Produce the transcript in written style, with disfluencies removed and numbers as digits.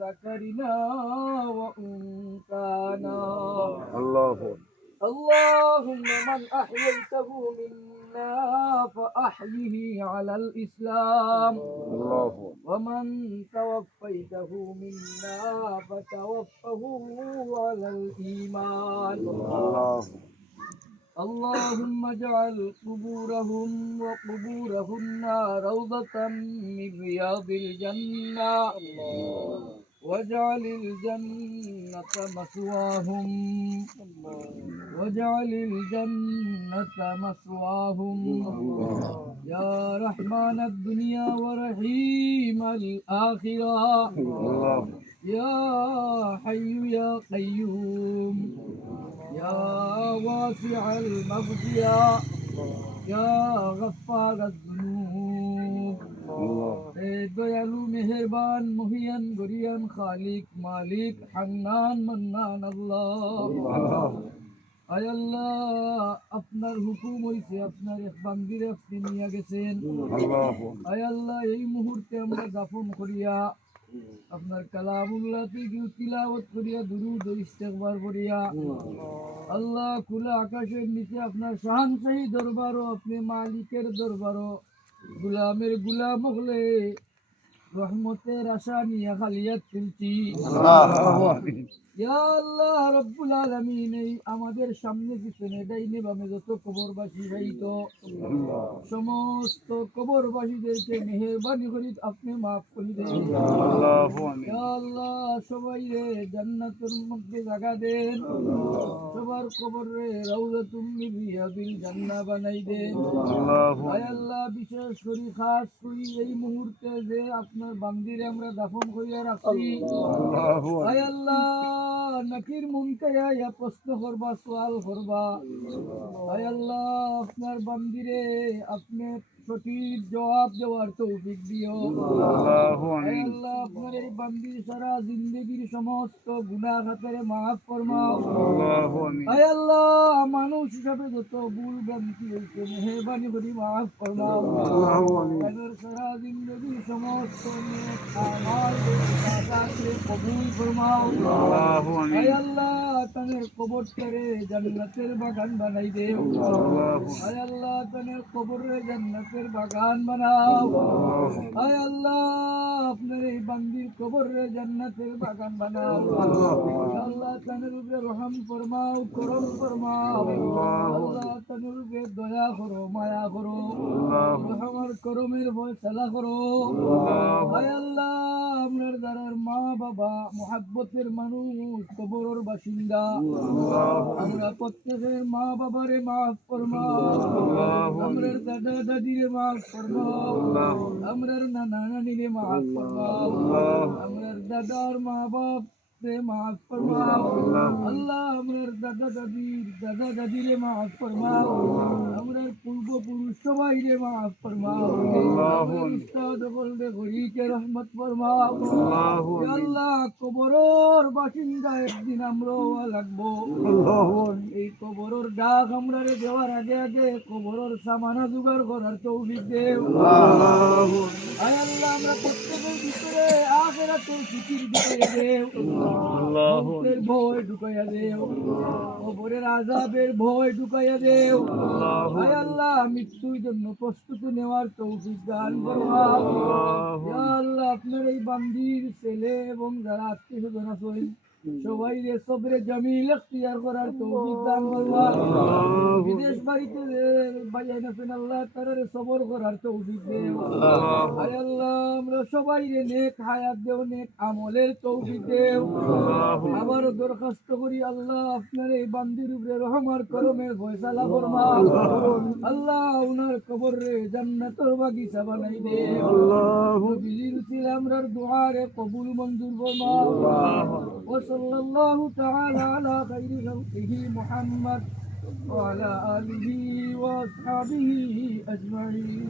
ذكرنا وأنثانا. الله اللهم من أحييته منا فأحيه على الإسلام، الله ومن توفيته منا فتوفه على الإيمان. الله اللهم اجعل قبورهم وقبورهن روضة من رياض الجنة، واجعل الجنة مثواهم، واجعل الجنة مثواهم يا رحمن الدنيا ورحيم الآخرة، الله يا حي يا قيوم، يا واسع المغفرة، يا غفار الذنوب. দয়ালু মেহেরবান মহিয়ান গরিয়ান খালিক মালিক হান্নান মান্নান আল্লাহ। আয় আল্লাহ, আপনার হুকুম হইছে, আপনার এক বান্দিরে আপনি নিয়ে গেছেন। আয় আল্লাহ, এই মুহূর্তে আমরা দাফন করিয়া আপনার কালামুল্লাহ থেকে তিলাওয়াত করিয়া দুরূদ ও ইস্তেগফার করিয়া আল্লাহ খোলা আকাশের নিচে আপনার শাহানশাহী দরবারও আপনি মালিকের দরবারও গুলামের গুলাম হলে রহমতের আশা নিয়ে খালিয়াত তুলছি। ইয়া আল্লাহ রব্বুল আলামিন, এই আমাদের সামনে পিছনে ডাইনে বামে যত কবরবাসী যাইতো সমস্ত কবরবাসীদেরকে মেহেরবানি করি আপনি মাফ করে দেন। ইয়া আল্লাহ, সবাই রে জান্নাতের মধ্যে জায়গা দেন, সবার কবরে রাউদাতুম মিন রিয়াদিল জান্নাহ বানাই দেন। আয় আল্লাহ, বিশেষ করে খাস করে এই মুহূর্তে যে আপনার বান্দিরে আমরা দাফন করিয়া রাখছি, আয় আল্লাহ নাকির মুনকায়া ইয়া প্রশ্ন করবা, সওয়াল করবা। আয় আল্লাহ, আপনার বান্দিরে আপনি সঠিক জবাব দেওয়ার তৌফিক দিও। আয় আল্লাহ, আপনার এই বান্দির সারা জিন্দগির সমস্ত গুনাহ খাতারে মাফ ফরমাও। আয় আল্লাহ, মানুষ হিসাবে যত ভুল ভ্রান্তি হয়েছে মেহেরবানি করে মাফ ফরমাও। তাদের সারা জিন্দগির সমস্ত নেক আমাল ইবাদতকে কবুল ফরমাও। আয় আল্লাহ, তাদের কবরটারে জান্নাতের বাগান বানাই দেও। আয় আল্লাহ, তাদের কবরে জান্নাতের বাগান বানাও। আয় আল্লাহ, আপনার এই বান্দির কবরে জান্নাতের বাগান বানাও। আল্লাহ, তাদের উপরে রহম ফরমাও, করম ফরমাও। আল্লাহ, তাদের উপরে দয়া করো, মায়া করো, রহমার করমের ফয়সালা করো। আয় আল্লাহ, আপনার দ্বারার মা বাবা মোহাব্বতের মানুষ কবরের বাসিন্দা, আমরা প্রত্যেকের মা বাবারে মাফ ফরমাও, আমরার দাদা দাদিরে মাফ ফরমাও, আমরার নানা নানিরে মাফ ফরমাও, আমরার দাদার মা বাপ মাফ ফরমাও। আল্লাহ, আমরার দাদা দাদিরে মাফ ফরমাও, আমরার পূর্বপুরুষ সবাইরে মাফ ফরমাও। উস্তাদ বলবে গরিকে রহমত ফরমাও। আল্লাহ, কবরের বাসিন্দা একদিন আমরাও লাগবো। এই কবরের ডাক আমরা দেওয়ার আগে আগে কবরের সামানা জোগাড় করার তৌফিক দেও। আয় আল্লাহ, আমরা প্রত্যেকের ভিতরে আখিরাতের ফিকির ঢুকাইয়া দেও, মৌতের ভয় ঢুকাইয়া দেও, কবরের আযাবের ভয় ঢুকাইয়া দেও। আয় আল্লাহ, মৃত্যুর জন্য প্রস্তুতি নেওয়ার তৌফিক দান ফরমাও। ইয়া আল্লাহ, আপনার এই বান্দির ছেলে এবং যারা আত্মীয় স্বজন আছেন সবাই রে সবরে জামিল ইখতিয়ার করার তৌফিক দান ফরমাও। বিদেশ বাড়িতে ভাইয়ান আছেন আল্লাহ, তারা সবর করার তৌফিক দেও। আয় আল্লাহ, আমরা সবাই রে নেক হায়াত দেও, নেক আমলের তৌফিক দেও। আবারও দরখাস্ত করি আল্লাহ, আপনার এই বান্দির উপরে রহমার করমের ফয়সালা ফরমাও। আল্লাহ, উনার কবর রে জান্নাতের বাগিচা বানাই দেও। নবীর উসিলা আমরার দুআ রে কবুল মঞ্জুর ফরমাও। وصلى الله تعالى على خير خلقه محمد وعلى آله وأصحابه أجمعين.